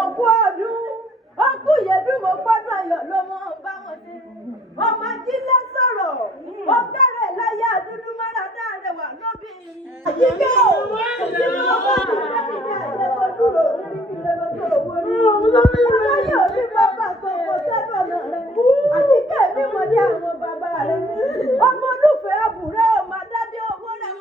Òkú ọdún, òkú yẹ̀dùn mo gbọ́dọ̀ ayọ̀ ló mọ́ bá wọn ṣe. Ọmọ jílẹ̀ sọ̀rọ̀, ó kẹ́rẹ̀ láyé àdúdú mọ́ra dáadẹ́ wà lóbi. Àjíkẹ́ ò, ìdílé ọmọ ìgbà ìgbà ìjẹ́kọ̀ dúró lórí ìrẹ́ lọ́jọ́ owó rí. Olóyè òní bàbá kan kò sẹ́nu ọ̀nà rẹ̀. Àjíkẹ́ mi mọ̀ ní àwọn bàbá rẹ̀. Ọmọ olúfẹ́ àbúrẹ́ ọmọ adádé owó rẹ̀.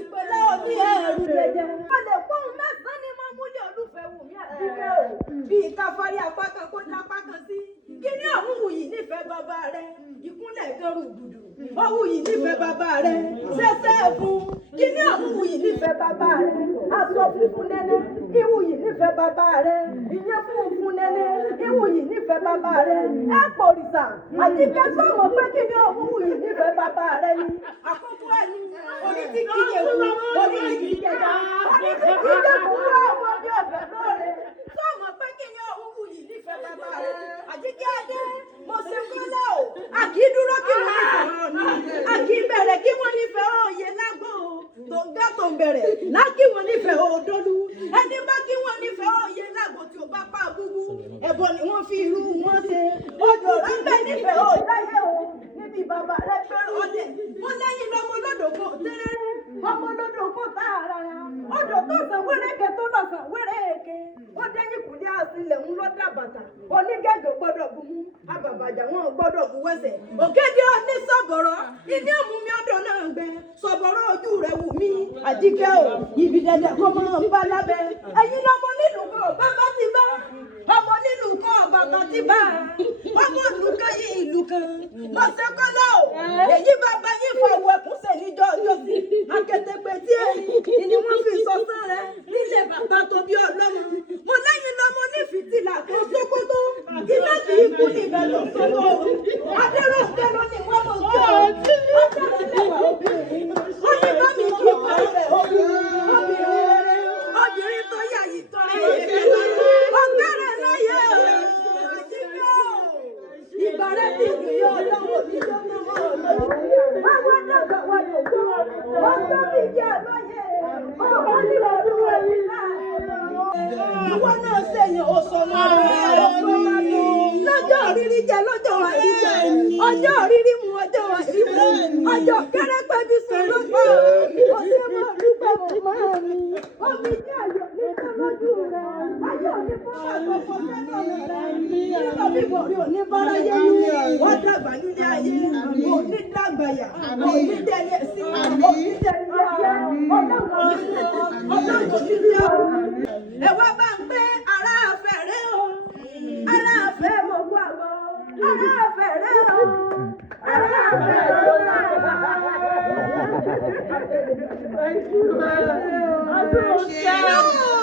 Ìpínlẹ̀ òní ẹ̀rù jẹjẹ. Ó lè fóun mẹ́sàn-án ní mọ́múlẹ̀ olúfẹ́ wù mí àjíkẹ́ ò. Bí ìkáfárí apá kan kó dá apá kan sí. Kí ni àwọn wù yìí nífẹ̀ẹ́ bàbá rẹ̀? Ìkúnlẹ̀ kan rùgbùdù. Ó wù yìí nífẹ̀ẹ́ bàbá rẹ̀. Ṣẹ́ṣẹ́ fún. Kí ni àwọn wù yìí nífẹ̀ẹ́ bàbá rẹ̀? Aṣọ funfun nẹ́nẹ́. Ìwù yìí nífẹ̀ẹ́ bàbá rẹ̀. Ìyẹn funfun nẹ́nẹ́. Ìwù yìí nífẹ̀ẹ́ bàbá rẹ̀. Ẹ pòrìṣà. Àjíkẹ́ sọ̀mọ̀ pé kí ni àwọn wù yìí nífẹ̀ẹ́ bàbá rẹ̀ ni. Àkókò ẹni. Orí ti kí yẹ wú. Orí ti kí yẹ dá. Orí ti kí yẹ kúkú ọmọ ní ọ̀bẹ lóore. Sọ̀mọ̀ pé kí ni àwọn wù yìí nífẹ̀ẹ́ bàbá rẹ̀. Àjíkẹ́ adé. Mo ṣe kọ́lá o. Àkì dúró kí wọ́n nífẹ̀ẹ́ ọ̀nà. Àkì bẹ̀rẹ̀ kí wọ́n nífẹ̀ẹ́ òye lágbó o. Tó ń gbẹ́ tó ń bẹ̀rẹ̀. Lákì wọ́n nífẹ̀ẹ́ òdolú. Ẹni bá kí wọ́n nífẹ̀ẹ́ òye lágbó tí ò bá pa búbú. Ẹ̀bọ ni wọ́n fi irú wọn ṣe. Odò rábẹ́ nífẹ̀ẹ́ òdáyé o. Níbi bàbá rẹ̀ fẹ́ràn ọdẹ. Wọ́n lẹ́yìn lọ́mọ lódòkó tẹ́rẹ́rẹ́. Ọmọ lódòkó tààrà. Odò tó sàn wéréke tó lọ sàn wéréke. Ó dẹ́yìn kùdí àsìlẹ̀ ń lọ dàbàtà. Onígẹ̀gẹ̀ gbọ́dọ̀ bu mú. Àbàbàjà wọn gbọ́dọ̀ bu wẹ́sẹ̀. Òkèdè ọní sọ̀bọ̀rọ̀. Ìní àmúmi ọdọ̀ náà gbẹ. Sọ̀bọ̀rọ̀ ojú rẹ̀ wù mí. Àjíkẹ́ ò. Ibi dẹ̀dẹ̀ kọ́ mọ́ ń bá lábẹ́. Ẹ̀yin lọ́mọ nílùú kan bàbá ti bá. Ọmọ nílùú kan bàbá ti bá. Ọmọ ìlú kan yí ìlú kan. Mọ̀sẹ̀ kọ́lá o. Èyí bàbá yín fọwọ́ ẹ̀kúnṣẹ̀ níjọ́ ọjọ́ sí. Akẹ́tẹ̀pẹ̀ tí ẹ̀yìn ni wọ́n fi sọ́sán rẹ̀ nílé bàbá tó bí ọlọ́mọ. Mo lẹ́yìn lọ́mọ ní fìtílà kan sókótó. Iná kì í kú níbẹ̀ lọ sọ́tọ̀. Adéròǹkẹ́ ló ní wọ́n mọ̀ sí ọ. Ọ̀sẹ̀rẹ̀ lẹ́wà obìnrin. Ó ní bá mi kí ọkọ rẹ̀ obìnrin rere. Obìnrin tó yà yìí tọrẹ ìfẹ́ lọ́wọ́. Ọ̀gá rẹ̀ láyé ìbàrẹ̀ tí ìgbìyà ọlọ́wọ́ níjọ́ mọ́mọ́ ọlọ́wọ́. Àwọn dàgbà wà lóko. Wọ́n tó bí jẹ́ lóye. Ọmọ nílò ọdún wọ̀nyí láàárín. Ìwọ náà ṣèyàn òṣòmọ́ lọ́jọ́ rírí jẹ lọ́jọ́ àríjẹ. Ọjọ́ rírí mu ọjọ́ àrímu. Ọjọ́ kẹ́rẹ́pẹ́ bí sọ̀rọ̀ pọ̀. Ọ̀sẹ̀ máa dúpẹ́ mọ́ mi. Omi ní ayọ̀ nípa lójú rẹ̀. Ayọ̀ ní fún àkọ́kọ́ sẹ́nu rẹ̀. Nígbà bí bọ̀rí òní bára yẹ ní. Wọ́n dàgbà nílé ayé. Òní dàgbà yà. Òní dẹ̀lẹ̀ sí. Òní dẹ̀lẹ̀ yẹ. Ọlọ́run ní jẹ́ o. Ẹ wá bá ń pé ará àfẹ́rẹ́ o. Ará àfẹ́ mo gbọ́ àgbọ̀. Ará àfẹ́rẹ́ o. Ará àfẹ́rẹ́ o. Thank you.